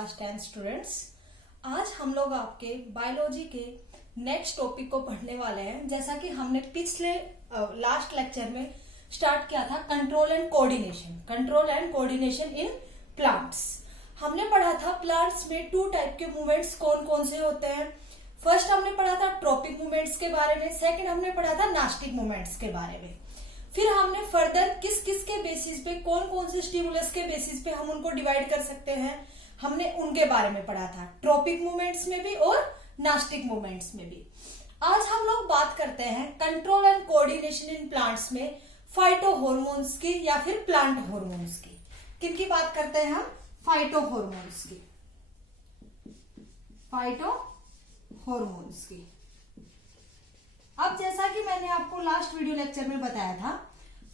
Class 10 students. आज हम लोग आपके बायोलॉजी के नेक्स्ट टॉपिक को पढ़ने वाले हैं। जैसा कि हमने पिछले लास्ट लेक्चर में स्टार्ट किया था control and coordination in plants. हमने पढ़ा था प्लांट्स में टू टाइप के मूवमेंट्स कौन कौन से होते हैं। फर्स्ट हमने पढ़ा था ट्रॉपिक मूवमेंट्स के बारे में, सेकंड हमने पढ़ा था नास्टिक मूवमेंट्स के बारे में। फिर हमने फर्दर किस किस के बेसिस पे, कौन कौन से स्टिमुलस के बेसिस पे हम उनको डिवाइड कर सकते हैं, हमने उनके बारे में पढ़ा था, ट्रॉपिक मूवमेंट्स में भी और नास्टिक मूवमेंट्स में भी। आज हम लोग बात करते हैं control and coordination in plants में फाइटो हॉर्मोन्स की या फिर प्लांट हॉर्मोन्स की। किनकी बात करते हैं हम? फाइटो हॉर्मोन्स की। फाइटो हॉर्मोन्स की। अब जैसा कि मैंने आपको लास्ट वीडियो लेक्चर में बताया था,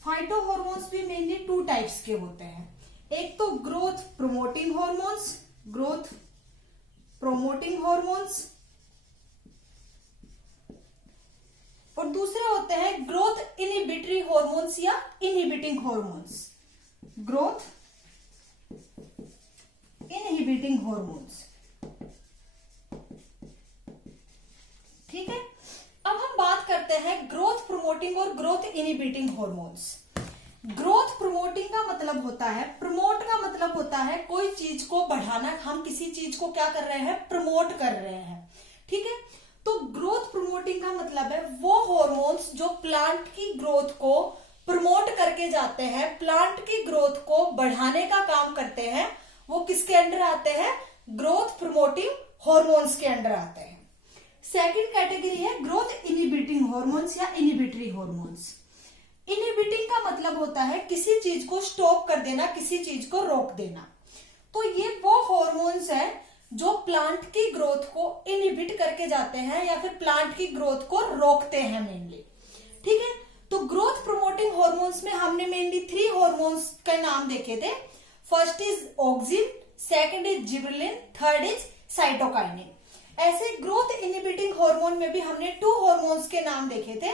फाइटो हॉर्मोन्स भी मेनली टू टाइप्स के होते हैं। एक तो ग्रोथ प्रोमोटिंग हॉर्मोन्स और दूसरे होते हैं ग्रोथ इनहिबिटरी हॉर्मोन्स या inhibiting hormones. Growth inhibiting hormones, ठीक है। अब हम बात करते हैं ग्रोथ प्रोमोटिंग और growth inhibiting hormones. Growth promoting का मतलब होता है, प्रमोट का मतलब होता है कोई चीज को बढ़ाना। हम किसी चीज को क्या कर रहे हैं? प्रमोट कर रहे हैं, ठीक है। तो ग्रोथ प्रोमोटिंग का मतलब है वो हॉर्मोन्स जो प्लांट की ग्रोथ को प्रमोट करके जाते हैं, प्लांट की ग्रोथ को बढ़ाने का काम करते हैं। वो किसके अंडर आते हैं? ग्रोथ प्रोमोटिंग हॉर्मोन्स के अंडर आते हैं। सेकंड कैटेगरी है ग्रोथ इनहिबिटिंग हॉर्मोन्स या इनहिबिटरी हॉर्मोन्स। इनहिबिटिंग का मतलब होता है किसी चीज को स्टॉप कर देना, किसी चीज को रोक देना। तो ये वो हॉर्मोन्स है जो प्लांट की ग्रोथ को इनहिबिट करके जाते हैं या फिर प्लांट की ग्रोथ को रोकते हैं मेनली, ठीक है। तो ग्रोथ प्रोमोटिंग हॉर्मोन्स में हमने मेनली 3 हॉर्मोन्स के नाम देखे थे। First is auxin, second is gibberellin, third is cytokinin. ऐसे ग्रोथ इनहिबिटिंग हार्मोन में भी हमने 2 हार्मोन्स के नाम देखे थे।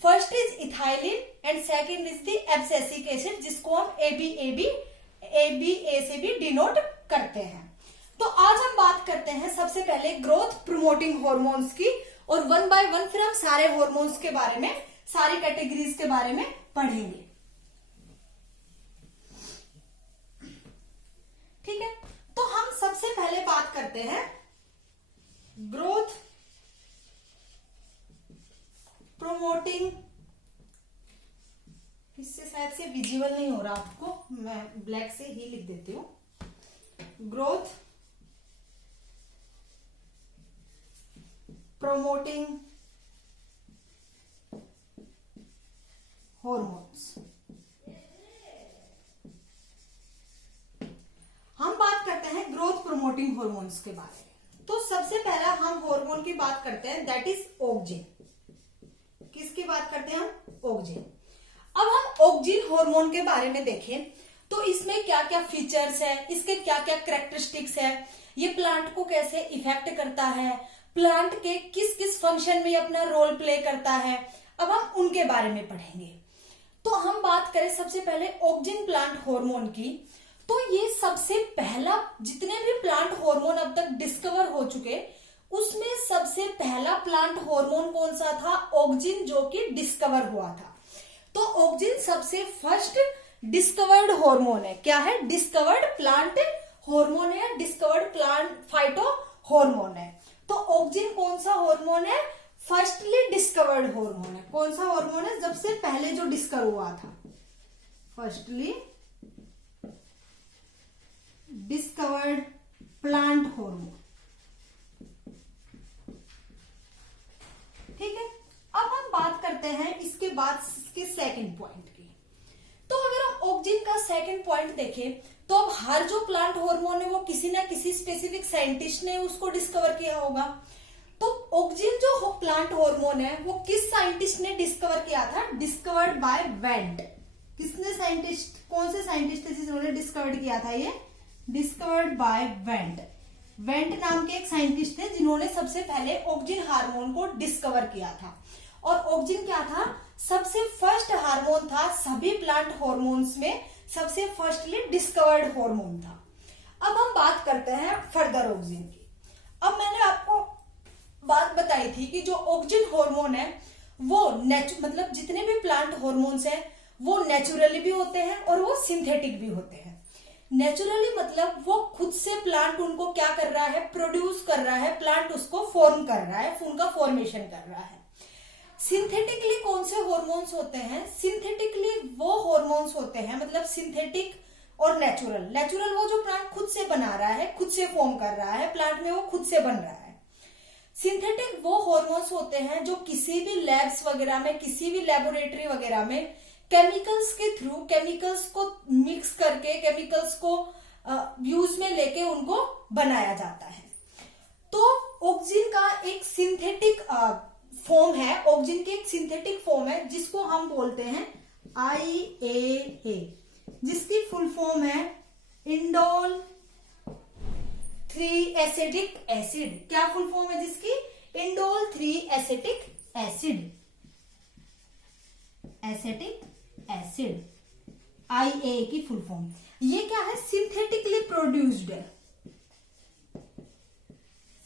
First is ethylene and second is the abscisic acid, जिसको हम ABA से भी डिनोट करते हैं। तो आज हम बात करते हैं सबसे पहले ग्रोथ प्रोमोटिंग हार्मोन्स की, और वन बाय वन फिर हम सारे हार्मोन्स के बारे में, सारी कैटेगरीज के बारे में पढ़ेंगे, ठीक है। तो हम सबसे पहले बात करते हैं ग्रोथ प्रोमोटिंग। इससे शायद से विजिबल नहीं हो रहा आपको, मैं ब्लैक से ही लिख देती हूं। Growth promoting hormones. हम बात करते हैं ग्रोथ प्रोमोटिंग हॉर्मोन्स के बारे में। तो सबसे पहला हम हार्मोन की बात करते हैं, दैट इज ऑक्सिन। किसकी बात करते हैं हम? ऑक्सिन। अब हम ऑक्सिन हार्मोन के बारे में देखें तो इसमें क्या क्या फीचर्स है, इसके क्या क्या कैरेक्टरिस्टिक्स है, ये प्लांट को कैसे इफेक्ट करता है, प्लांट के किस किस फंक्शन में अपना रोल प्ले करता है, अब हम उनके बारे में पढ़ेंगे। तो हम बात करें सबसे पहले ऑक्सिन प्लांट हार्मोन की, तो ये सबसे पहला, जितने भी प्लांट हार्मोन अब तक डिस्कवर हो चुके उसमें सबसे पहला प्लांट हार्मोन कौन सा था? ऑक्सिन, जो कि डिस्कवर हुआ था। तो ऑक्सिन सबसे फर्स्ट डिस्कवर्ड हार्मोन है। क्या है? डिस्कवर्ड प्लांट हार्मोन है, डिस्कवर्ड प्लांट फाइटो हार्मोन है। तो ऑक्सिन कौन सा हार्मोन है? फर्स्टली डिस्कवर्ड हार्मोन है। कौन सा हार्मोन है? सबसे पहले जो डिस्कवर हुआ था, फर्स्टली डिस्कवर्ड प्लांट हार्मोन, ठीक है। अब हम बात करते हैं इसके बाद इसके सेकंड पॉइंट की। तो अगर हम ऑक्सिन का सेकंड पॉइंट देखें तो अब हर जो प्लांट हार्मोन है वो किसी ना किसी स्पेसिफिक साइंटिस्ट ने उसको डिस्कवर किया होगा। तो ऑक्सिन जो प्लांट हार्मोन है वो किस साइंटिस्ट ने डिस्कवर किया था? Discovered by went. किसने साइंटिस्ट, कौन से साइंटिस्ट थे जिन्होंने डिस्कवर किया था? ये डिस्कवर्ड बाय वेंट। वेंट नाम के एक साइंटिस्ट थे जिन्होंने सबसे पहले ऑक्सिन हार्मोन को डिस्कवर किया था। और ऑक्सिन क्या था? सबसे फर्स्ट हार्मोन था सभी प्लांट हार्मोन्स में, सबसे फर्स्टली डिस्कवर्ड हार्मोन था। अब हम बात करते हैं फर्दर ऑक्सिन की। अब मैंने आपको बात बताई थी कि जो ऑक्सिन हार्मोन है वो मतलब जितने भी प्लांट हार्मोन्स हैं वो नेचुरली भी होते हैं और वो सिंथेटिक भी होते हैं। नेचुरली मतलब वो खुद से प्लांट उनको क्या कर रहा है, प्रोड्यूस कर रहा है, प्लांट उसको फॉर्म कर रहा है, उनका फॉर्मेशन कर रहा है। सिंथेटिकली कौन से हार्मोन्स होते हैं? सिंथेटिकली वो हार्मोन्स होते हैं, मतलब सिंथेटिक और नेचुरल। नेचुरल वो जो प्लांट खुद से बना रहा है, खुद से फॉर्म कर रहा है, प्लांट में वो खुद से बन रहा है। सिंथेटिक वो हार्मोन्स होते हैं जो किसी भी लैब्स वगैरह में, किसी भी लेबोरेटरी वगैरह में केमिकल्स के थ्रू, केमिकल्स को मिक्स करके, केमिकल्स को यूज में लेके उनको बनाया जाता है। तो ऑक्सिन का एक सिंथेटिक फॉर्म है, ऑक्सिन की एक सिंथेटिक फॉर्म है जिसको हम बोलते हैं IAA, जिसकी फुल फॉर्म है इंडोल 3 एसिडिक एसिड। क्या फुल फॉर्म है जिसकी? Indole 3 acetic acid, acetic acid, IA की फुल फॉर्म। ये क्या है? सिंथेटिकली प्रोड्यूस्ड है,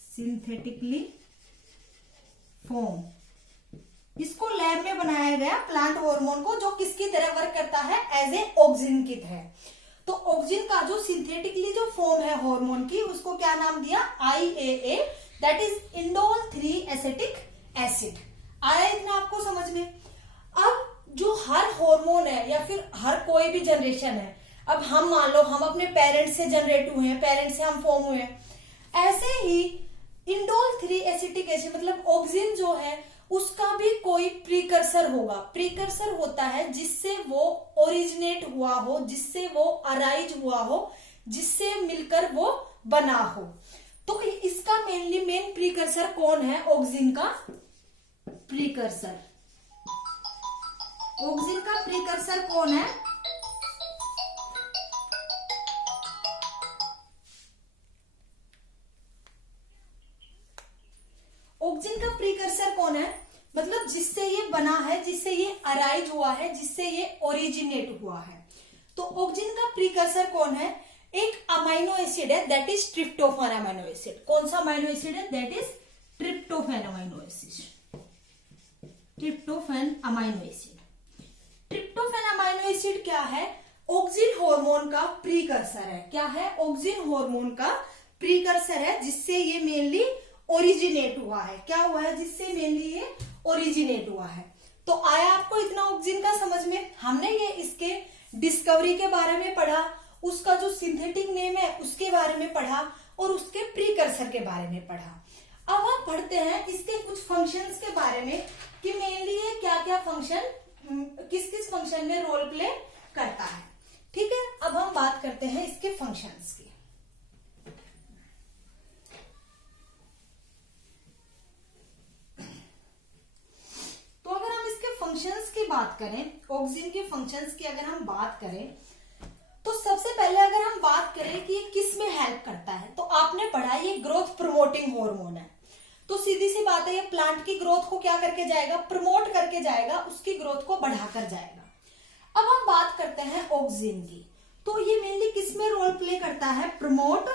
सिंथेटिकली फॉर्म। इसको लैब में बनाया गया प्लांट हार्मोन को, जो किसकी तरह वर्क करता है? एज ए ऑक्सिन की तरह। तो ऑक्सिन का जो सिंथेटिकली जो फॉर्म है हार्मोन की, उसको क्या नाम दिया? IAA, that is indole 3 acetic acid. आया इतना आपको समझ में? अब जो हर हार्मोन है या फिर हर कोई भी जनरेशन है, अब हम मान लो हम अपने पेरेंट्स से जनरेट हुए हैं, पेरेंट्स से हम फॉर्म हुए हैं, ऐसे ही इंडोल 3 एसिटिक एसिड मतलब ऑक्सिन जो है उसका भी कोई प्रीकर्सर होगा। प्रीकर्सर होता है जिससे वो ओरिजिनेट हुआ हो, जिससे वो अराइज हुआ हो, जिससे मिलकर वो बना हो। तो इसका मेन प्रीकर्सर कौन है? ऑक्सिन का प्रीकर्सर, ऑक्सिन का प्रीकर्सर कौन है? ऑक्सिन का प्रीकर्सर कौन है? मतलब जिससे ये बना है, जिससे ये अराइज हुआ है, जिससे ये ओरिजिनेट हुआ है। तो ऑक्सिन का प्रीकर्सर कौन है? एक अमाइनो एसिड है, that is tryptophan amino acid. कौन सा अमाइनो एसिड है? That is tryptophan amino acid, tryptophan amino acid. Tryptophan amino acid क्या है? ऑक्सिन हार्मोन का प्रीकर्सर है। क्या है? ऑक्सिन हार्मोन का प्रीकर्सर है, जिससे ये मेनली ओरिजिनेट हुआ है। क्या हुआ है? जिससे मेनली ये ओरिजिनेट हुआ है। तो आया आपको इतना ऑक्सिन का समझ में? हमने ये इसके डिस्कवरी के बारे में पढ़ा, उसका जो सिंथेटिक नेम है उसके बारे में पढ़ा और उसके प्रीकर्सर के बारे में पढ़ा। अब हम पढ़ते हैं इसके कुछ फंक्शंस के बारे में कि मेनली ये क्या क्या फंक्शन, किस किस फंक्शन में रोल प्ले करता है। ठीक है, अब हम बात करते हैं इसके फंक्शंस की। तो अगर हम इसके फंक्शंस की बात करें, ऑक्सिन के फंक्शंस की अगर हम बात करें, तो सबसे पहले अगर हम बात करें कि ये किस में हेल्प करता है, तो आपने पढ़ा ये ग्रोथ प्रमोटिंग हार्मोन है। तो सीधी सी बात है, ये प्लांट की ग्रोथ को क्या करके जाएगा? प्रमोट करके जाएगा, उसकी ग्रोथ को बढ़ाकर जाएगा। अब हम बात करते हैं ऑक्सिन की, तो ये मेनली किस में रोल प्ले करता है? Promote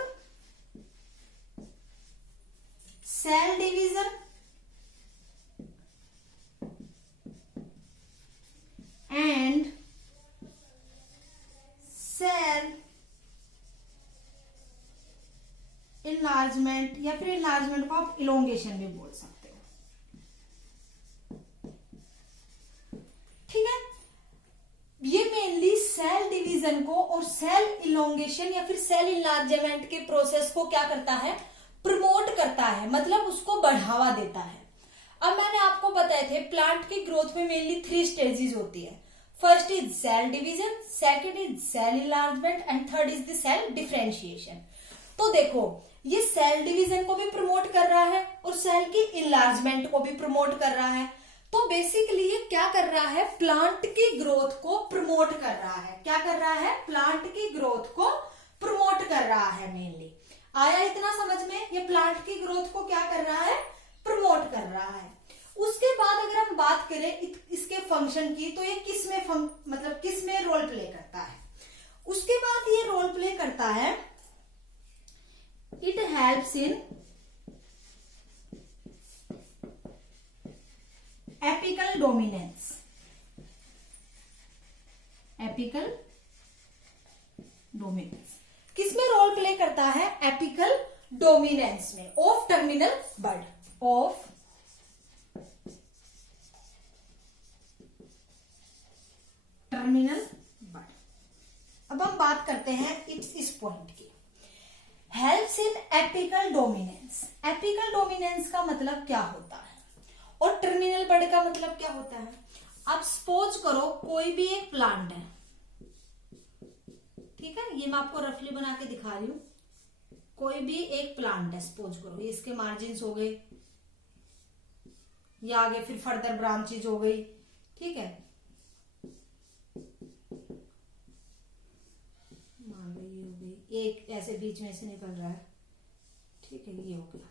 cell division and cell enlargement, या फिर इनलार्जमेंट को आप इलोंगेशन भी बोल सकते हो। ठीक है, ये मेनली सेल डिवीजन को और सेल इलोंगेशन या फिर सेल इनलार्जमेंट के प्रोसेस को क्या करता है? प्रमोट करता है, मतलब उसको बढ़ावा देता है। अब मैंने आपको बताए थे प्लांट की ग्रोथ में मेनली 3 स्टेजेस होती है। First is cell division, second is cell enlargement and third is the cell differentiation. तो देखो, ये सेल डिवीजन को भी प्रमोट कर रहा है और सेल की इनलार्जमेंट को भी प्रमोट कर रहा है। तो बेसिकली ये क्या कर रहा है? प्लांट की ग्रोथ को प्रमोट कर रहा है। क्या कर रहा है? प्लांट की ग्रोथ को प्रमोट कर रहा है मेनली। आया इतना समझ में? ये प्लांट की ग्रोथ को क्या कर रहा है? प्रमोट कर रहा है। उसके बाद अगर हम बात करें इसके फंक्शन की, तो ये किस में किस में रोल प्ले करता है? उसके बाद ये रोल प्ले करता है it helps in apical dominance, apical dominance किसमें रोल प्ले करता है? एपिकल डोमिनेंस में of terminal bud, of terminal bud. अब हम बात करते हैं इस पॉइंट की, helps in apical dominance. Apical dominance का मतलब क्या होता है और टर्मिनल बड का मतलब क्या होता है? अब सपोज करो कोई भी एक प्लांट है, ठीक है, ये मैं आपको रफली बना के दिखा रही हूं। कोई भी एक प्लांट है, सपोज करो ये इसके मार्जिन्स हो गए, ये आगे फिर फर्दर ब्रांचेज हो गई, ठीक है, मान लो ये हो गई, एक ऐसे बीच में से निकल रहा है, ठीक है, ये हो गया,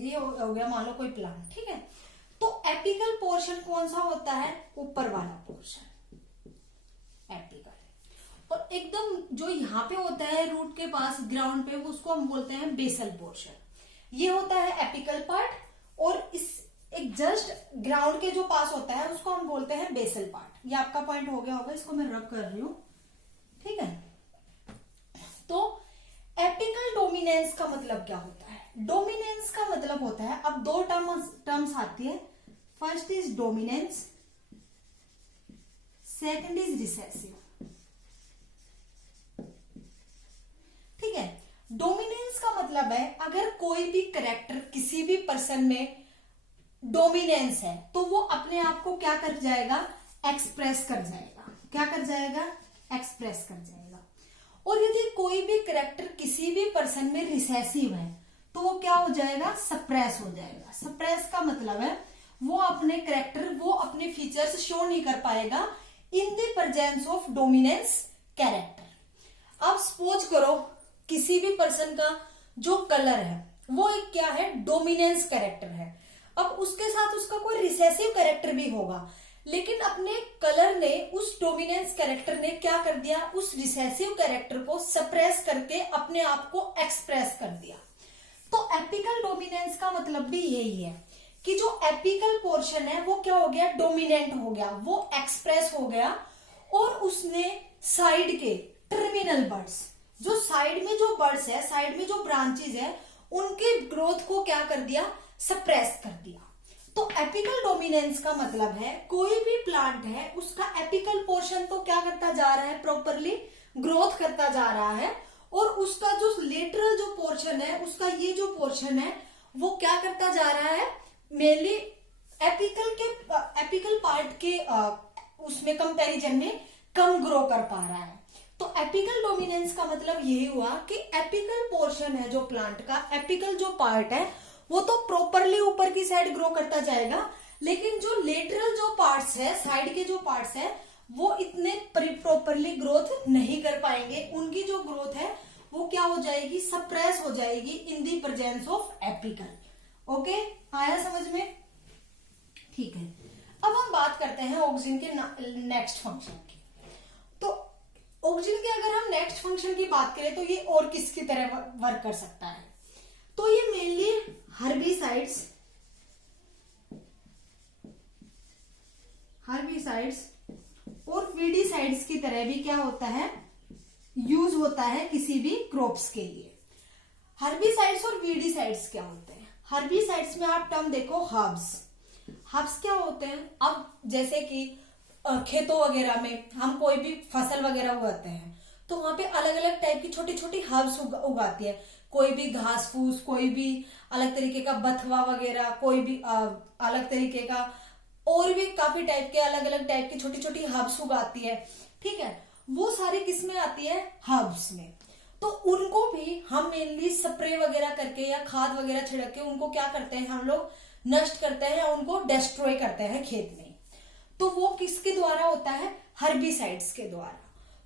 ये हो गया मान लो कोई प्लांट, ठीक है। तो एपिकल पोर्शन कौन सा होता है? ऊपर वाला पोर्शन एपिकल, और एकदम जो यहाँ पे होता है रूट के पास ग्राउंड पे, उसको हम बोलते हैं बेसल पोर्शन। ये होता है एपिकल पार्ट, और इस एक जस्ट ग्राउंड के जो पास होता है उसको हम बोलते हैं बेसल पार्ट। ये आपका पॉइंट हो गया होगा, इसको मैं रब कर रही हूं, ठीक है। तो एपिकल डोमिनेंस का मतलब क्या होता है? डोमिनेंस का मतलब होता है, अब दो टर्म्स आती है, first is dominance, second is recessive, ठीक है। डोमिनेंस का मतलब है अगर कोई भी करेक्टर किसी भी पर्सन में डोमिनेंस है तो वो अपने आप को क्या कर जाएगा? एक्सप्रेस कर जाएगा। क्या कर जाएगा? एक्सप्रेस कर जाएगा। और यदि कोई भी करेक्टर किसी भी पर्सन में रिसेसिव है तो वो क्या हो जाएगा? सप्रेस हो जाएगा। सप्रेस का मतलब है वो अपने करेक्टर, वो अपने फीचर्स शो नहीं कर पाएगा in the presence of dominance character. अब सपोज करो किसी भी पर्सन का जो कलर है वो एक क्या है? डोमिनेंस कैरेक्टर है। अब उसके साथ उसका कोई रिसेसिव कैरेक्टर भी होगा, लेकिन अपने कलर ने, उस डोमिनेंस कैरेक्टर ने क्या कर दिया? उस रिसेसिव कैरेक्टर को सप्रेस करके अपने आप को एक्सप्रेस कर दिया। तो एपिकल डोमिनेंस का मतलब भी यही है कि जो एपिकल पोर्शन है वो क्या हो गया? डोमिनेंट हो गया, वो एक्सप्रेस हो गया, और उसने साइड के टर्मिनल बर्ड्स, जो साइड में जो बर्ड्स है, साइड में जो ब्रांचेज है, उनके ग्रोथ को क्या कर दिया? सप्रेस कर दिया। तो एपिकल डोमिनेंस का मतलब है कोई भी प्लांट है उसका एपिकल पोर्शन तो क्या करता जा रहा है? प्रॉपरली ग्रोथ करता जा रहा है, और उसका जो लेटरल जो पोर्शन है, उसका ये जो पोर्शन है वो क्या करता जा रहा है? मेनली एपिकल पार्ट के उसमें कंपैरिजन में कम ग्रो कर पा रहा है। तो एपिकल डोमिनेंस का मतलब यही हुआ कि एपिकल पोर्शन है जो प्लांट का, एपिकल जो पार्ट है वो तो प्रॉपरली ऊपर की साइड ग्रो करता जाएगा, लेकिन जो लेटरल जो पार्ट्स है, साइड के जो पार्ट्स है, वो इतने प्रॉपरली ग्रोथ नहीं कर पाएंगे। उनकी जो ग्रोथ है वो क्या हो जाएगी? सप्रेस हो जाएगी in the presence of apical. Okay, आया समझ में? ठीक है। अब हम बात करते हैं ऑक्सिन के नेक्स्ट फंक्शन की। तो ऑक्सिन के अगर हम नेक्स्ट फंक्शन की बात करें तो ये और किसकी तरह वर्क कर सकता है? तो ये मेनली हर्बिसाइड्स और वीडिसाइड्स की तरह भी क्या होता है? यूज होता है किसी भी क्रॉप्स के लिए। हर्बिसाइड्स और वीडिसाइड्स क्या होते हैं? हर्बिसाइड्स में आप टर्म देखो हर्ब्स। हर्ब्स क्या होते हैं? अब जैसे कि खेतों वगैरह में हम कोई भी फसल वगैरह उगाते हैं तो वहां पे अलग अलग टाइप की छोटी छोटी हर्ब्स उगाती है। कोई भी घास फूस, कोई भी अलग तरीके का बथवा वगैरह, कोई भी अलग तरीके का, और भी काफी टाइप के अलग अलग टाइप की छोटी छोटी हर्ब्स उगाती है, ठीक है। वो सारी किस में आती है? हर्ब्स में। तो उनको भी हम मेनली स्प्रे वगैरह करके या खाद वगैरह छिड़क के उनको क्या करते हैं? हम लोग नष्ट करते हैं या उनको डिस्ट्रॉय करते हैं खेत में। तो वो किसके द्वारा होता है? हर्बिसाइड्स के द्वारा।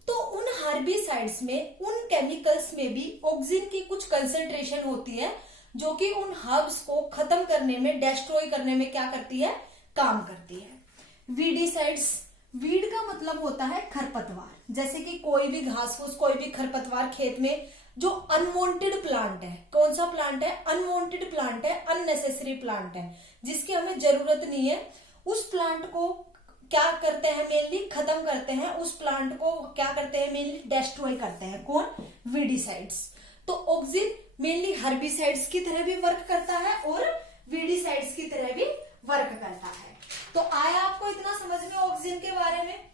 तो उन हर्बिसाइड्स में, उन केमिकल्स में भी ऑक्सिन की कुछ कंसेंट्रेशन होती है जो कि उन हर्ब्स को खत्म करने में, डिस्ट्रॉय करने में क्या करती है? काम करती है। वीडिसाइड्स, वीड का मतलब होता है खरपतवार। जैसे कि कोई भी घास फूस, कोई भी खरपतवार खेत में जो अनवांटेड प्लांट है, कौन सा प्लांट है? अनवांटेड प्लांट है, अननेसेसरी प्लांट है, जिसकी हमें जरूरत नहीं है, उस प्लांट को क्या करते हैं? मेनली खत्म करते हैं, उस प्लांट को क्या करते हैं? मेनली डिस्ट्रॉय करते हैं। कौन? वीडीसाइड्स। तो ऑक्सिन मेनली हर्बिसाइड्स की तरह भी वर्क करता है और वीडीसाइड्स की तरह भी वर्क करता है। तो आया आपको इतना समझ में ऑक्सिन के बारे में।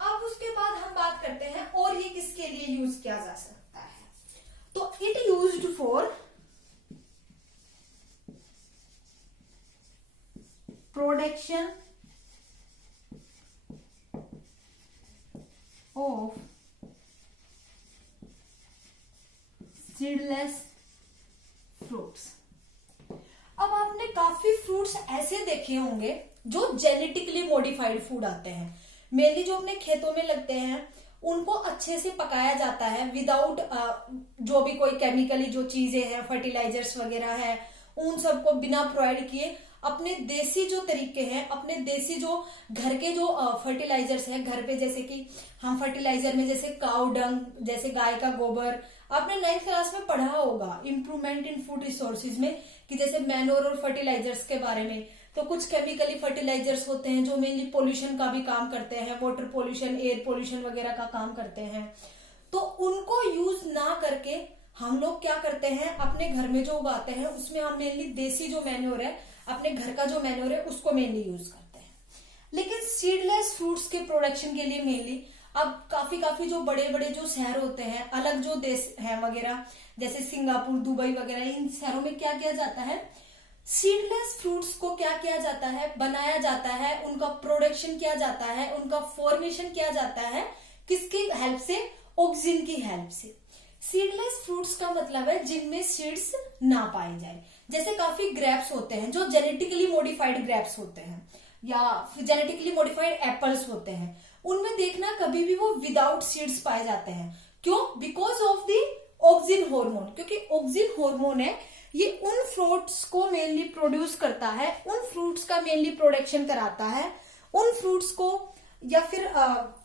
अब उसके बाद हम बात करते हैं और ये किसके लिए यूज किया जा सकता है। तो it used for production of seedless fruits. अब आपने काफी फ्रूट्स ऐसे देखे होंगे जो जेनेटिकली मॉडिफाइड फूड आते हैं, मेनली जो अपने खेतों में लगते हैं, उनको अच्छे से पकाया जाता है विदाउट जो भी कोई केमिकली जो चीजें हैं, फर्टिलाइजर्स वगैरह है, उन सबको बिना प्रोवाइड किए अपने देसी जो तरीके हैं, अपने देसी जो घर के जो फर्टिलाइजर्स हैं घर पे, जैसे कि हम फर्टिलाइजर में जैसे काउ डंग, जैसे गाय का गोबर, आपने 9th क्लास में पढ़ा होगा इम्प्रूवमेंट इन फूड रिसोर्सेज में कि जैसे मैनोर और फर्टिलाइजर्स के बारे में। तो कुछ केमिकली फर्टिलाइजर्स होते हैं जो मेनली पोल्यूशन का भी काम करते हैं, वाटर पोल्यूशन, एयर पोल्यूशन वगैरह का काम करते हैं। तो उनको यूज ना करके हम लोग क्या करते हैं, अपने घर में जो उगाते हैं उसमें हम मेनली देसी जो मैन्योर है, अपने घर का जो मैन्योर है, उसको मेनली यूज करते हैं। लेकिन सीडलेस फ्रूट्स के प्रोडक्शन के लिए मेनली अब काफी जो बड़े बड़े जो शहर होते हैं, अलग जो देश है वगैरह, जैसे सिंगापुर, दुबई वगैरह, इन शहरों में क्या किया जाता है? सीडलेस फ्रूट्स को क्या किया जाता है? बनाया जाता है, उनका प्रोडक्शन किया जाता है, उनका फॉर्मेशन किया जाता है। किसकी हेल्प से? ऑक्सिन की हेल्प से। सीडलेस फ्रूट्स का मतलब है जिनमें सीड्स ना पाए जाए। जैसे काफी ग्रेप्स होते हैं जो जेनेटिकली मॉडिफाइड ग्रेप्स होते हैं, या जेनेटिकली मॉडिफाइड एप्पल्स होते हैं, उनमें देखना कभी भी वो विदाउट सीड्स पाए जाते हैं। क्यों? Because of the auxin hormone, क्योंकि ऑक्सिन हार्मोन है, ये उन फ्रूट्स को मेनली प्रोड्यूस करता है, उन फ्रूट्स का मेनली प्रोडक्शन कराता है, उन फ्रूट्स को या फिर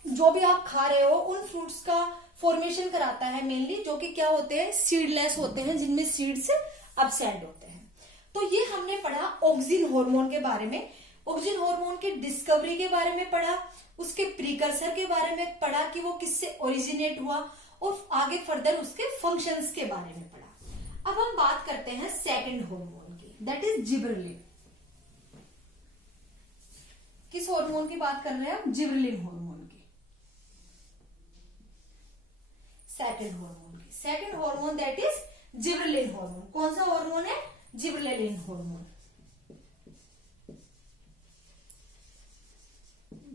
जो भी आप खा रहे हो उन फ्रूट्स का फॉर्मेशन कराता है मेनली, जो कि क्या होते हैं? सीडलेस होते हैं, जिनमें सीड्स अब्सेंट होते हैं। तो ये हमने पढ़ा ऑक्सिन हार्मोन के बारे में, ऑक्सिन हार्मोन की डिस्कवरी के बारे में पढ़ा, उसके प्रीकर्सर के बारे में पढ़ा कि वो किससे ओरिजिनेट हुआ, और आगे फर्दर उसके फंक्शंस के बारे में पढ़ा। अब हम बात करते हैं सेकंड हार्मोन की, दैट इज जिबरेलिन। किस हार्मोन की बात कर रहे हैं हम? जिबरेलिन हार्मोन की। सेकंड हार्मोन की, second hormone that is gibberellin hormone. कौन सा हार्मोन है? Gibberellin hormone.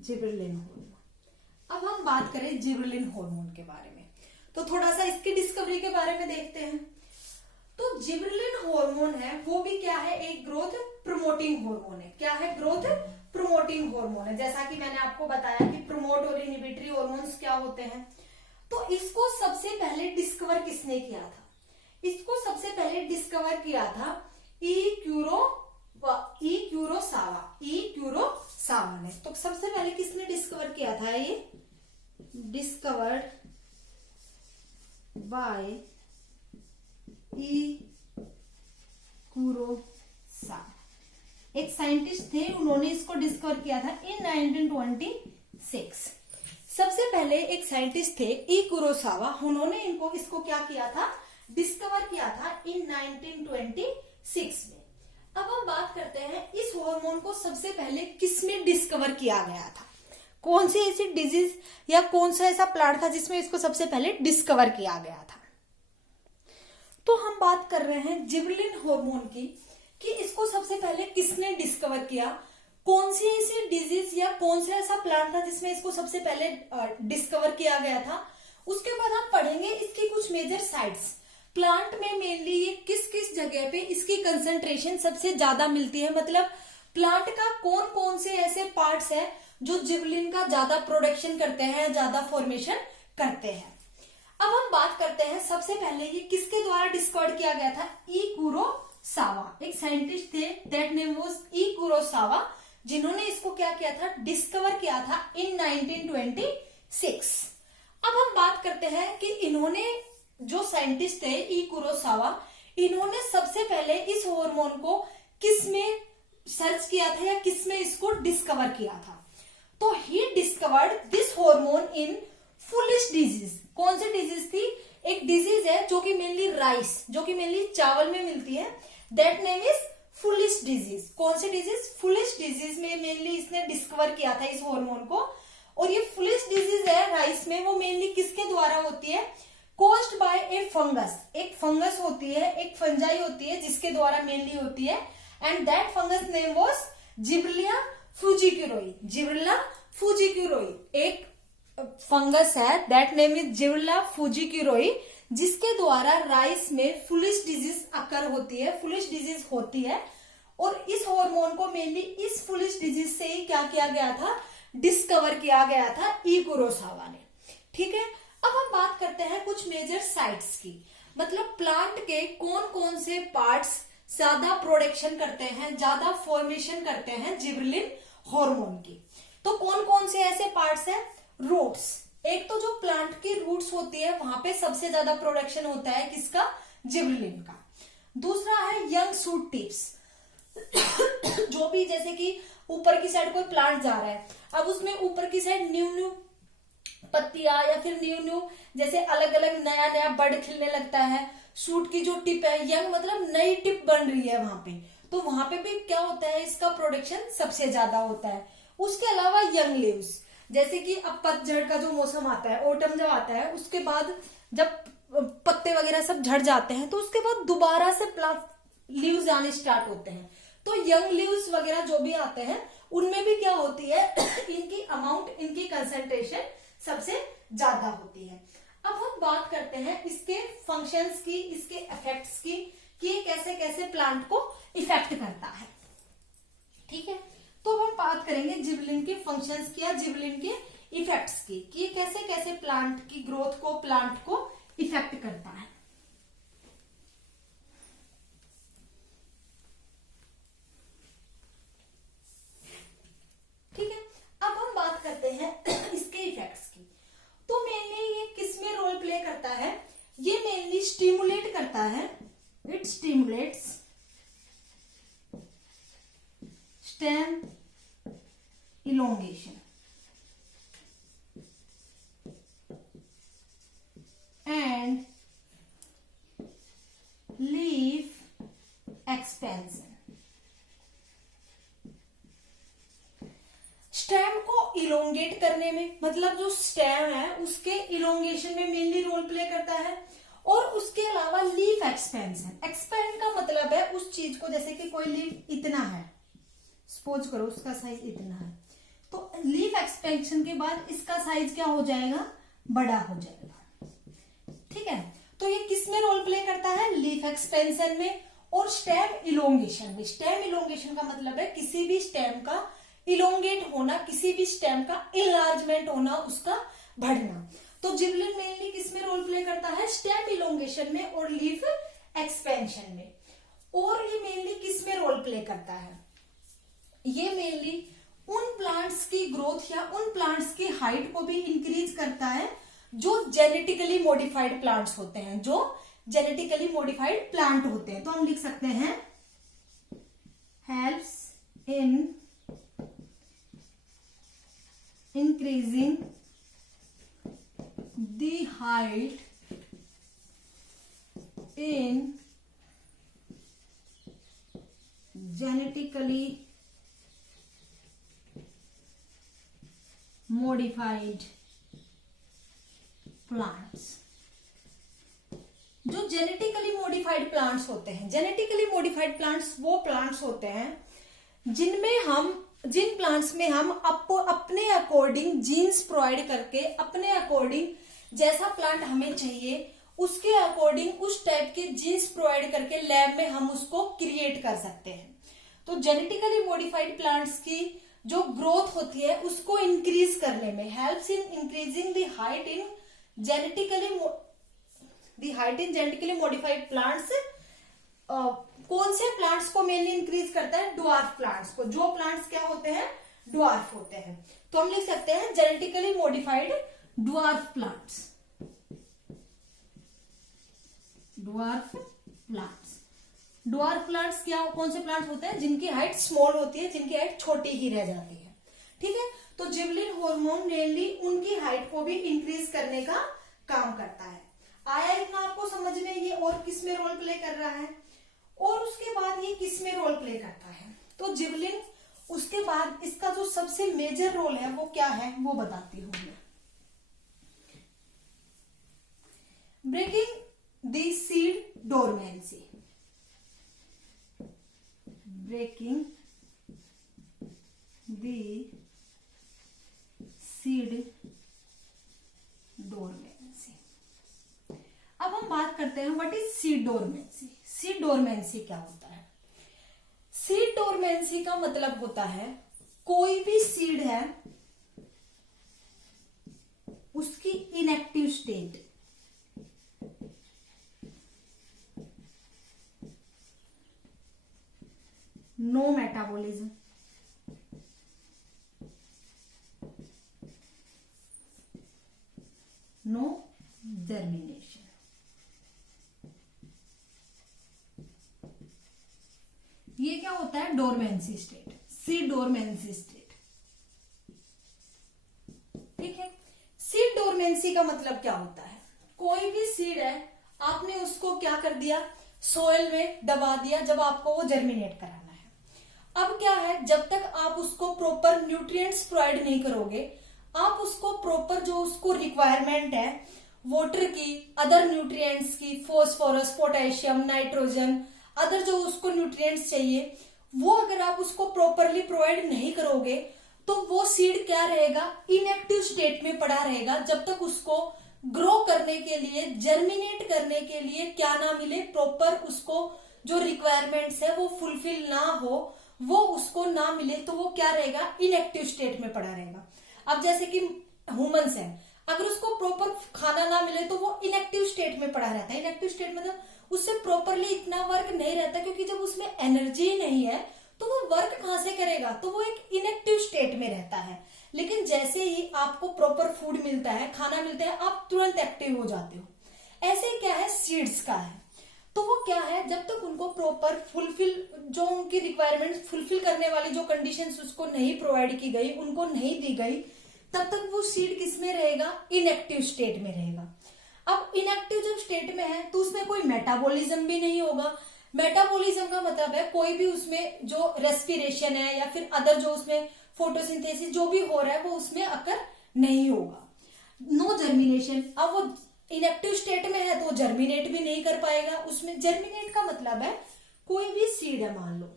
Gibberellin hormone. अब हम बात करें जिबरेलिन हार्मोन के बारे में, तो थोड़ा सा इसकी डिस्कवरी के बारे में देखते हैं। तो जिबरेलिन हार्मोन है वो भी क्या है? एक ग्रोथ प्रमोटिंग हार्मोन है। क्या है? ग्रोथ प्रमोटिंग हार्मोन है। जैसा कि मैंने आपको बताया कि प्रमोट और इनहिबिटरी हार्मोन्स क्या होते हैं। तो इसको सबसे पहले डिस्कवर किसने किया था? इसको सबसे पहले डिस्कवर किया था ई क्यूरोसावा ने। तो सबसे पहले किसने डिस्कवर किया था? ये डिस्कवर्ड बाय ई क्यूरोसावा, एक साइंटिस्ट थे, उन्होंने इसको डिस्कवर किया था इन 1926। सबसे पहले एक साइंटिस्ट थे ई क्यूरोसावा, उन्होंने इसको क्या किया था? डिस्कवर किया था इन 1926 में। अब हम बात करते हैं इस हार्मोन को सबसे पहले किसमें डिस्कवर किया गया था? कौन सी ऐसी डिजीज या कौन सा ऐसा प्लांट था जिसमें इसको सबसे पहले डिस्कवर किया गया था? तो हम बात कर रहे हैं जिबरेलिन हार्मोन की, कि इसको सबसे पहले किसने डिस्कवर किया, कौन सी ऐसी डिजीज या कौन सा ऐसा प्लांट था जिसमें इसको सबसे पहले डिस्कवर किया गया था। उसके बाद हम पढ़ेंगे इसकी कुछ मेजर साइट्स, प्लांट में मेनली ये किस किस जगह पे इसकी कंसंट्रेशन सबसे ज्यादा मिलती है, मतलब प्लांट का कौन कौन से ऐसे पार्ट्स है जो जिबरेलिन का ज्यादा प्रोडक्शन करते हैं, ज्यादा फॉर्मेशन करते हैं। अब हम बात करते हैं सबसे पहले ये किसके द्वारा डिस्कवर किया गया था? ई क्यूरोसावा, एक साइंटिस्ट थे, दैट नेम वाज ई क्यूरोसावा, जिन्होंने इसको क्या किया था? डिस्कवर किया था इन 1926। अब हम बात करते हैं कि इन्होंने जो साइंटिस्ट थे ई कुरोसावा, इन्होंने सबसे पहले इस हार्मोन को किस में सर्च किया था या किस में इसको डिस्कवर किया था? तो he discovered this hormone in foolish disease. कौन सी डिजीज थी? एक डिजीज है जो कि मेनली राइस, जो कि मेनली चावल में मिलती है, that name is foolish disease. कौन सी डिजीज? फुलिश डिजीज में मेनली इसने डिस्कवर किया था इस हार्मोन को। और ये फुलिश डिजीज है राइस में, वो मेनली किसके द्वारा होती है? Caused by A fungus. एक फंगस होती है, एक फंजाई होती है जिसके द्वारा मेनली होती है, and that fungus name was Gibberella fujikuroi. Gibberella fujikuroi एक फंगस है, that name is Gibberella fujikuroi, जिसके द्वारा राइस में फुलिश डिजीज अकर होती है, फुलिश डिजीज होती है। और इस हार्मोन को मेनली इस फुलिश डिजीज से ही क्या किया गया था? डिस्कवर किया गया था ई कुरोसावा ने। ठीक है, अब हम बात करते हैं कुछ मेजर साइट्स की, मतलब प्लांट के कौन कौन से पार्ट्स ज्यादा प्रोडक्शन करते हैं, ज्यादा फॉर्मेशन करते हैं जिबरेलिन हार्मोन की। तो कौन कौन से ऐसे पार्ट्स हैं? रूट्स। एक तो जो प्लांट की रूट्स होती है वहां पे सबसे ज्यादा प्रोडक्शन होता है किसका? जिबरेलिन का। दूसरा है यंग शूट टिप्स। जो भी जैसे कि ऊपर की साइड कोई प्लांट जा रहा है, अब उसमें ऊपर की साइड न्यू न्यू पत्तियां या फिर न्यू न्यू जैसे अलग अलग नया नया बड खिलने लगता है, शूट की जो टिप है, यंग मतलब नई टिप बन रही है वहां पे, तो वहां पे भी क्या होता है? इसका प्रोडक्शन सबसे ज्यादा होता है। उसके अलावा यंग लीव्स, जैसे कि अब पतझड़ का जो मौसम आता है, ऑटम जब आता है, उसके बाद जब पत्ते वगैरह सब झड़ जाते हैं, तो उसके बाद दोबारा से लीव्स आने स्टार्ट होते हैं। तो यंग लीव्स वगैरह जो भी आते हैं उनमें भी क्या होती है? इनकी अमाउंट, इनकी कंसंट्रेशन सबसे ज्यादा होती है। अब हम बात करते हैं इसके फंक्शंस की, इसके इफेक्ट्स की, कि ये कैसे कैसे प्लांट को इफेक्ट करता है। ठीक है, तो हम बात करेंगे जिबरेलिन के फंक्शंस की या जिबरेलिन के इफेक्ट्स की, कि ये कैसे कैसे प्लांट की ग्रोथ को, प्लांट को इफेक्ट करता है। ठीक है, अब हम बात करते हैं इसके इफेक्ट्स की। तो मेनली ये किस में रोल प्ले करता है? ये मेनली स्टिमुलेट करता है, it stimulates stem elongation and leaf expansion. Stem को इलोंगेट करने में, मतलब जो स्टेम है उसके इलोंगेशन में मेनली रोल प्ले करता है। और उसके अलावा लीफ एक्सपेंशन, एक्सपेंड का मतलब है उस चीज को, जैसे कि कोई लीफ इतना है, सपोज करो उसका साइज इतना है, तो लीफ एक्सपेंशन के बाद इसका साइज क्या हो जाएगा? बड़ा हो जाएगा। ठीक है, तो ये किस में रोल प्ले करता है? लीफ एक्सपेंशन में और स्टेम इलोंगेशन में। स्टेम इलोंगेशन का मतलब है किसी भी स्टेम का इलोंगेट होना, किसी भी स्टेम का इनलार्जमेंट होना, उसका बढ़ना। तो जिबरेलिन मेनली किस में रोल प्ले करता है? स्टेम इलोंगेशन में और लीफ एक्सपेंशन में। और ये मेनली किस में रोल प्ले करता है? ये मेनली उन प्लांट्स की ग्रोथ या उन प्लांट्स की हाइट को भी इंक्रीज करता है जो जेनेटिकली मॉडिफाइड प्लांट्स होते हैं, जो जेनेटिकली मॉडिफाइड प्लांट होते हैं। तो हम लिख सकते हैं helps in increasing the height in genetically modified plants। जो जेनेटिकली मॉडिफाइड प्लांट्स होते हैं, जेनेटिकली मॉडिफाइड प्लांट्स वो प्लांट्स होते हैं जिन प्लांट्स में हम अपने अकॉर्डिंग जीन्स प्रोवाइड करके, अपने अकॉर्डिंग जैसा प्लांट हमें चाहिए उसके अकॉर्डिंग उस टाइप के जीन्स प्रोवाइड करके लैब में हम उसको क्रिएट कर सकते हैं। तो जेनेटिकली मॉडिफाइड प्लांट्स की जो ग्रोथ होती है उसको इंक्रीज करने में, helps in increasing the height in genetically modified plants. कौन से प्लांट्स को मेनली इंक्रीज करता है? ड्वार्फ प्लांट्स को। जो प्लांट्स क्या होते हैं? ड्वार्फ होते हैं। तो हम लिख सकते हैं genetically modified dwarf plants. Dwarf plants. Dwarf plants क्या, कौन से प्लांट्स होते हैं जिनकी हाइट स्मॉल होती है, जिनकी हाइट छोटी ही रह जाती है। ठीक है, तो जिबलिन हार्मोन मेनली उनकी हाइट को भी इंक्रीज करने का काम करता है। आया इतना आपको समझ में ये, और किस में रोल प्ले कर रहा है, और उसके बाद ये किस में रोल प्ले करता है। तो जिबलिन, उसके बाद इसका जो सबसे मेजर रोल है वो क्या है वो बताती हूं मैं। Breaking the seed dormancy, breaking the seed dormancy. अब हम बात करते हैं what is seed dormancy. Seed dormancy क्या होता है? सीड डोरमेंसी का मतलब होता है कोई भी सीड है उसकी inactive state, no metabolism, no germination, ये क्या होता है? Dormancy state, seed dormancy state. ठीक है, सीड डोरमेंसी का मतलब क्या होता है? कोई भी सीड है, आपने उसको क्या कर दिया, सोइल में दबा दिया, जब आपको वो जर्मिनेट कराना है। अब क्या है, जब तक आप उसको प्रॉपर न्यूट्रिएंट्स प्रोवाइड नहीं करोगे, आप उसको प्रॉपर जो उसको रिक्वायरमेंट है वाटर की, अदर न्यूट्रिएंट्स की, फॉस्फोरस, पोटेशियम, नाइट्रोजन, अदर जो उसको न्यूट्रिएंट्स चाहिए, वो अगर आप उसको प्रॉपरली प्रोवाइड नहीं करोगे तो वो सीड क्या रहेगा, इनएक्टिव स्टेट में पड़ा रहेगा, जब तक उसको ग्रो करने के लिए, जर्मिनेट करने के लिए क्या ना मिले, प्रॉपर उसको जो रिक्वायरमेंट्स है वो फुलफिल ना हो, वो उसको ना मिले, तो वो क्या रहेगा, इनएक्टिव स्टेट में पड़ा रहेगा। अब जैसे कि ह्यूमंस है, अगर उसको प्रॉपर खाना ना मिले तो वो इनएक्टिव स्टेट में पड़ा रहता है। इनएक्टिव स्टेट मतलब उससे प्रॉपरली इतना वर्क नहीं रहता, क्योंकि जब उसमें एनर्जी नहीं है तो वो वर्क कहां से करेगा, तो वो एक इनएक्टिव स्टेट में रहता है। लेकिन जैसे ही आपको प्रॉपर फूड मिलता है, खाना मिलता है, आप तुरंत एक्टिव हो जाते हो। ऐसे क्या है, सीड्स का है, तो वो क्या है, जब तक उनको प्रॉपर फुलफिल, जो उनकी रिक्वायरमेंट फुलफिल करने वाली जो कंडीशंस उसको नहीं प्रोवाइड की गई, उनको नहीं दी गई, तब तक वो सीड किस में रहेगा, इनएक्टिव स्टेट में रहेगा। अब इनएक्टिव जब स्टेट में है तो उसमें कोई मेटाबॉलिज्म भी नहीं होगा। मेटाबॉलिज्म का मतलब है कोई भी उसमें जो रेस्पिरेशन है या फिर अदर जो उसमें फोटोसिंथेसिस जो भी हो रहा है वो उसमें अकर नहीं होगा। नो जर्मिनेशन, अब वो इनएक्टिव स्टेट में है तो वो जर्मिनेट भी नहीं कर पाएगा। उसमें जर्मिनेट का मतलब है कोई भी सीड है, मान लो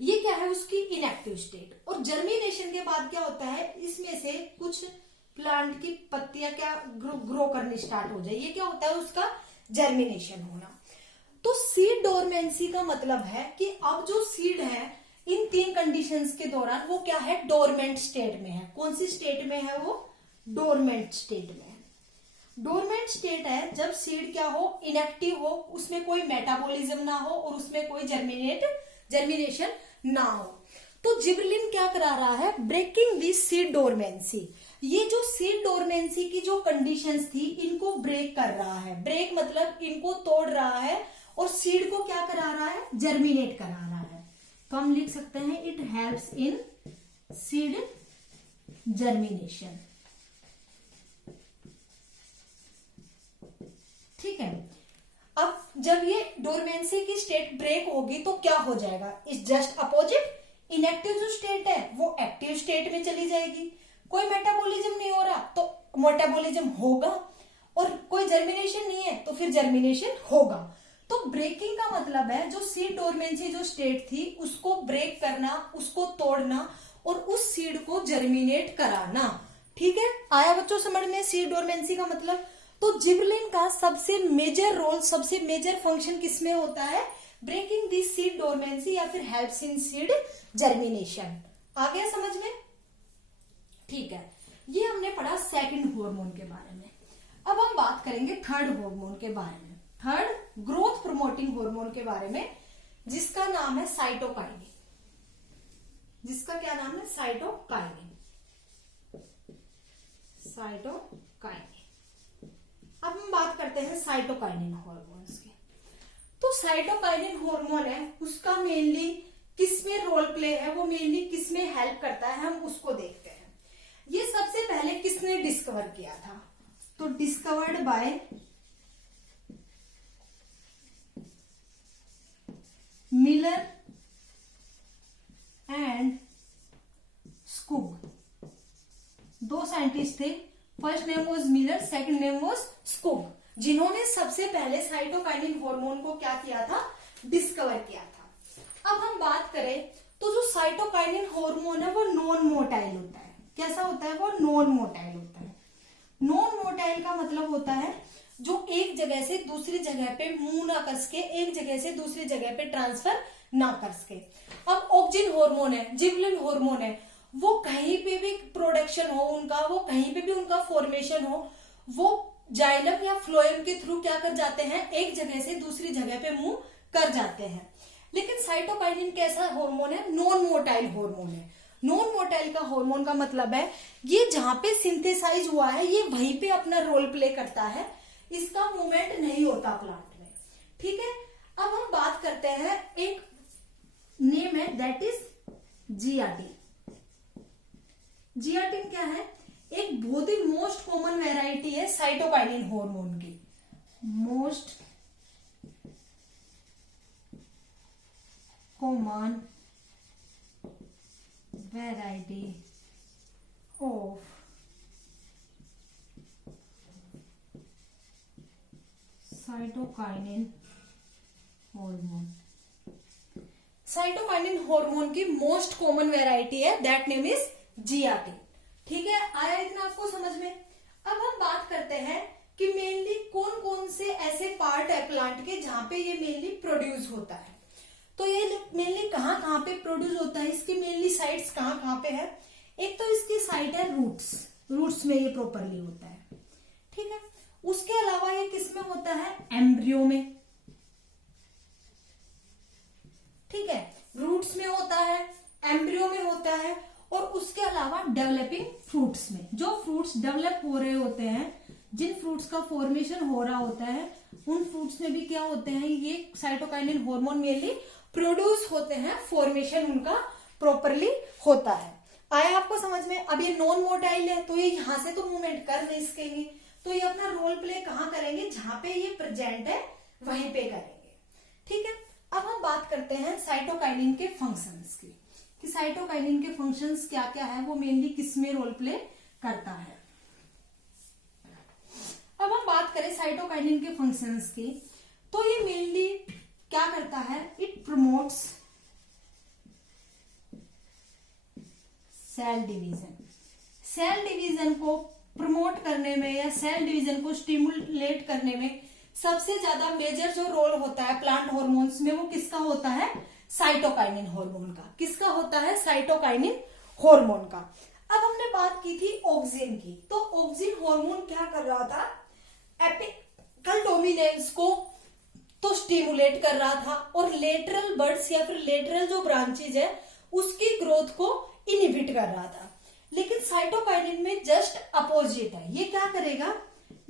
ये क्या है, उसकी इनएक्टिव स्टेट, और जर्मिनेशन के बाद क्या होता है, इसमें से कुछ प्लांट की पत्तियां क्या ग्रो करनी स्टार्ट हो जाए, ये क्या होता है, उसका जर्मिनेशन होना। तो सीड डोरमेंसी का मतलब है कि अब जो सीड है इन 3 कंडीशंस के दौरान वो क्या है, डोरमेंट स्टेट में है। कौन सी स्टेट में है वो, डोरमेंट स्टेट में है। डोरमेंट स्टेट है जब सीड क्या हो, इनएक्टिव हो, उसमें कोई मेटाबॉलिज्म ना हो और उसमें कोई जर्मिनेशन ना हो। तो जिबरेलिन क्या करा रहा है, ब्रेकिंग दी सीड डोरमेंसी। ये जो सीड डोरमेंसी की जो कंडीशंस थी इनको ब्रेक कर रहा है। ब्रेक मतलब इनको तोड़ रहा है और सीड को क्या करा रहा है, जर्मिनेट करा रहा है। तो हम लिख सकते हैं it helps in seed germination. ठीक है, अब जब ये डोरमेंसी की स्टेट ब्रेक होगी तो क्या हो जाएगा, इस जस्ट अपोजिट, इनएक्टिव जो स्टेट है वो एक्टिव स्टेट में चली जाएगी। कोई मेटाबॉलिज्म नहीं हो रहा तो मेटाबॉलिज्म होगा, और कोई जर्मिनेशन नहीं है तो फिर जर्मिनेशन होगा। तो ब्रेकिंग का मतलब है जो सीड डोरमेंसी जो स्टेट थी उसको ब्रेक करना, उसको तोड़ना और उस सीड को जर्मिनेट कराना। ठीक है, आया बच्चों समझ में सीड डोरमेंसी का मतलब। तो जिबरेलिन का सबसे मेजर रोल, सबसे मेजर फंक्शन किसमें होता है, ब्रेकिंग दी सीड डोरमेंसी या फिर हेल्प्स इन सीड जर्मिनेशन। आ गया समझ में? ठीक है, ये हमने पढ़ा सेकंड हार्मोन के बारे में। अब हम बात करेंगे थर्ड हार्मोन के बारे में, थर्ड ग्रोथ प्रमोटिंग हार्मोन के बारे में, जिसका नाम है साइटोकाइनिन। जिसका क्या नाम है, साइटोकाइनिन। साइटोकाइनिन। अब हम बात करते करते हैं साइटोकाइनिन हॉर्मोन्स की। तो साइटोकाइनिन हार्मोन है, उसका मेनली किसमें रोल प्ले है, वो मेनली किसमें हेल्प करता है, हम उसको देखते हैं। ये सबसे पहले किसने डिस्कवर किया था, तो discovered by Miller and Skoog. दो साइंटिस्ट थे, first name was Miller, second name was Skoog, जिन्होंने सबसे पहले साइटोकाइनिन हार्मोन को क्या किया था, डिस्कवर किया था। अब हम बात करें तो जो साइटोकाइनिन हार्मोन है वो नॉन मोटाइल होता है। कैसा होता है, वो नॉन मोटाइल होता है। नॉन मोटाइल का मतलब होता है जो एक जगह से दूसरी जगह पे मूव ना कर सके, एक जगह से दूसरी जगह पे ट्रांसफर ना कर सके। अब ऑक्सिन हार्मोन है, जिबलिन हार्मोन है, वो कहीं पे भी प्रोडक्शन हो उनका, वो कहीं पे भी उनका फॉर्मेशन हो, वो जाइलम या फ्लोएम के थ्रू क्या कर जाते हैं, एक जगह से दूसरी जगह पे मूव कर जाते हैं। लेकिन साइटोकाइनिन कैसा हार्मोन है, नॉन मोटाइल हार्मोन है। नॉन मोटाइल का हार्मोन का मतलब है ये जहां पे सिंथेसाइज हुआ है ये वहीं पे अपना रोल प्ले करता है, इसका मूवमेंट नहीं होता प्लांट में। ठीक है, अब हम बात करते हैं, एक नेम है दैट इज जियाटिन। जियाटिन क्या है, एक बहुत ही मोस्ट कॉमन वेराइटी है साइटोकाइनिन हार्मोन की, most common variety of cytokinin hormone. Cytokinin hormone की मोस्ट कॉमन वेराइटी है, दैट नेम इज जियाटिन। ठीक है, आया इतना आपको समझ में। अब हम बात करते हैं कि मेनली कौन कौन से ऐसे पार्ट है प्लांट के जहां पे ये मेनली प्रोड्यूस होता है। तो ये मेनली कहाँ कहाँ पे प्रोड्यूस होता है, इसकी मेनली साइट्स कहाँ कहाँ पे है। एक तो इसकी साइट है रूट्स, रूट्स में ये प्रॉपरली होता है। ठीक है, उसके अलावा ये किस में होता है, एम्ब्रियो में। ठीक है, रूट्स में होता है, एम्ब्रियो में होता है, और उसके अलावा डेवलपिंग फ्रूट्स में। जो फ्रूट्स डेवलप हो रहे होते हैं, जिन फ्रूट्स का फॉर्मेशन हो रहा होता है, उन फ्रूट्स में भी क्या होते हैं, ये साइटोकाइनिन हार्मोन मेनली प्रोड्यूस होते हैं, फॉर्मेशन उनका प्रॉपरली होता है। आया आपको समझ में। अब ये नॉन मोटाइल है तो ये यहां से तो मूवमेंट कर नहीं सकेंगे, तो ये अपना रोल प्ले कहाँ करेंगे, जहां पे ये प्रेजेंट है वहीं पे करेंगे। ठीक है, अब हम बात करते हैं साइटोकाइनिन के फंक्शंस की, कि साइटोकाइनिन के फंक्शंस क्या क्या है, वो मेनली किसमें रोल प्ले करता है। अब हम बात करें साइटोकाइनिन के फंक्शंस की, तो ये मेनली क्या करता है, it promotes cell division. Cell division को प्रमोट करने में या सेल डिवीजन को स्टिमुलेट करने में सबसे ज्यादा मेजर जो रोल होता है प्लांट हार्मोन्स में, वो किसका होता है, साइटोकाइनिन हार्मोन का। किसका होता है, साइटोकाइनिन हार्मोन का। अब हमने बात की थी ऑक्सिन की, तो ऑक्सिन हार्मोन क्या कर रहा था, एपिकल डोमिनेंस को तो स्टिमुलेट कर रहा था, और लेटरल बर्ड्स या फिर लेटरल जो ब्रांचेज है उसकी ग्रोथ को इनहिबिट कर रहा था। लेकिन साइटोकाइनिन में जस्ट अपोजिट है, ये क्या करेगा,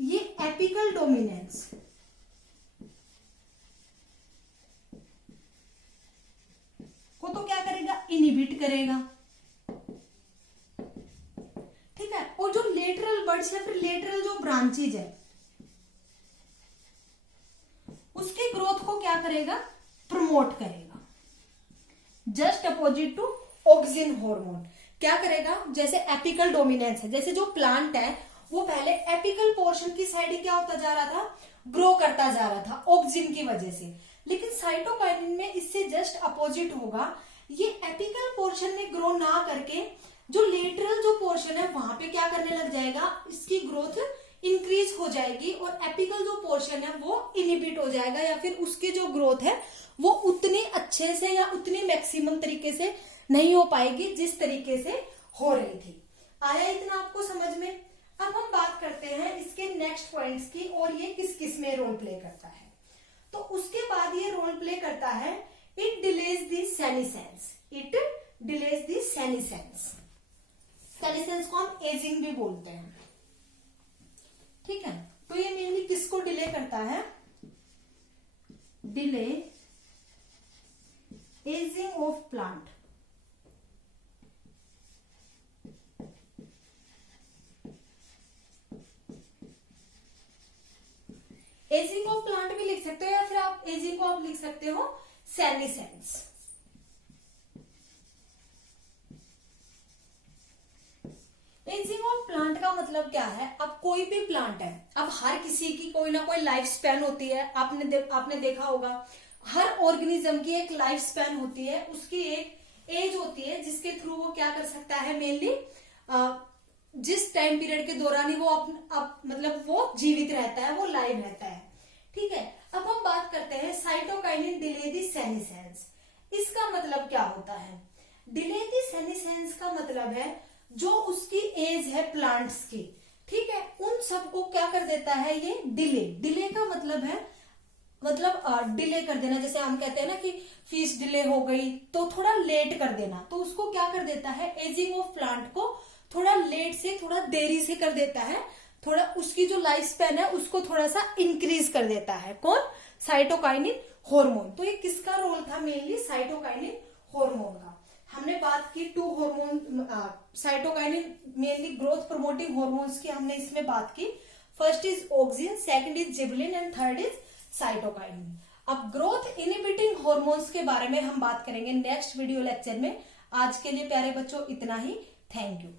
ये एपिकल डोमिनेंस को तो क्या करेगा, इनहिबिट करेगा। ठीक है, और जो लेटरल बर्ड्स या फिर लेटरल जो ब्रांचेज है उसकी ग्रोथ को क्या करेगा, प्रमोट करेगा। Just opposite to auxin hormone क्या करेगा, जैसे एपिकल डोमिनेंस है, जैसे जो प्लांट है वो पहले एपिकल पोर्शन की साइड क्या होता जा रहा था, ग्रो करता जा रहा था ऑक्सिन की वजह से। लेकिन साइटोकाइनिन में इससे जस्ट अपोजिट होगा, ये एपिकल पोर्शन में ग्रो ना करके जो लेटरल जो पोर्शन है वहां पे क्या करने लग जाएगा, इसकी ग्रोथ इंक्रीज हो जाएगी, और एपिकल जो पोर्शन है वो इनहिबिट हो जाएगा, या फिर उसकी जो ग्रोथ है वो उतनी अच्छे से या उतनी मैक्सिमम तरीके से नहीं हो पाएगी जिस तरीके से हो रही थी। आया इतना आपको समझ में। अब हम बात करते हैं इसके नेक्स्ट पॉइंट्स की, और ये किस किस में रोल प्ले करता है। तो उसके बाद ये रोल प्ले करता है, it delays the senescence. It delays the senescence. Senescence को हम एजिंग भी बोलते हैं। ठीक है, तो ये मेनली किसको डिले करता है? Delay ageing of plant. Ageing of plant भी लिख सकते हो या फिर आप एजिंग को आप लिख सकते हो सेनेसेंस। एजिंग ऑफ प्लांट का मतलब क्या है? अब कोई भी प्लांट है, अब हर किसी की कोई ना कोई लाइफ स्पैन होती है। आपने देखा होगा हर ऑर्गेनिज्म की एक लाइफ स्पैन होती है, उसकी एक एज होती है जिसके थ्रू वो क्या कर सकता है, मेनली जिस टाइम पीरियड के दौरान ही वो मतलब वो जीवित रहता है, वो लाइव रहता है। ठीक है, अब हम बात करते हैं साइटोकाइनिन डिले दी सेनेसेंस। इसका मतलब क्या होता है? डिले दी सेनेसेंस का मतलब है जो उसकी एज है प्लांट्स की, ठीक है, उन सबको क्या कर देता है ये डिले। डिले का मतलब है डिले कर देना। जैसे हम कहते हैं ना कि फीस डिले हो गई तो थोड़ा लेट कर देना, तो उसको क्या कर देता है, एजिंग ऑफ प्लांट को थोड़ा लेट से, थोड़ा देरी से कर देता है, थोड़ा उसकी जो लाइफ स्पैन है उसको थोड़ा सा इंक्रीज कर देता है। कौन? Cytokinin hormone. तो ये किसका रोल था? मेनली साइटोकाइनिन हार्मोन का। हमने बात की 2 hormone cytokinin mainly growth promoting hormones की हमने इसमें बात की। First is auxin, second is gibberellin and third is cytokinin. अब ग्रोथ इनहिबिटिंग हार्मोन्स के बारे में हम बात करेंगे नेक्स्ट वीडियो लेक्चर में। आज के लिए प्यारे बच्चों इतना ही। Thank you.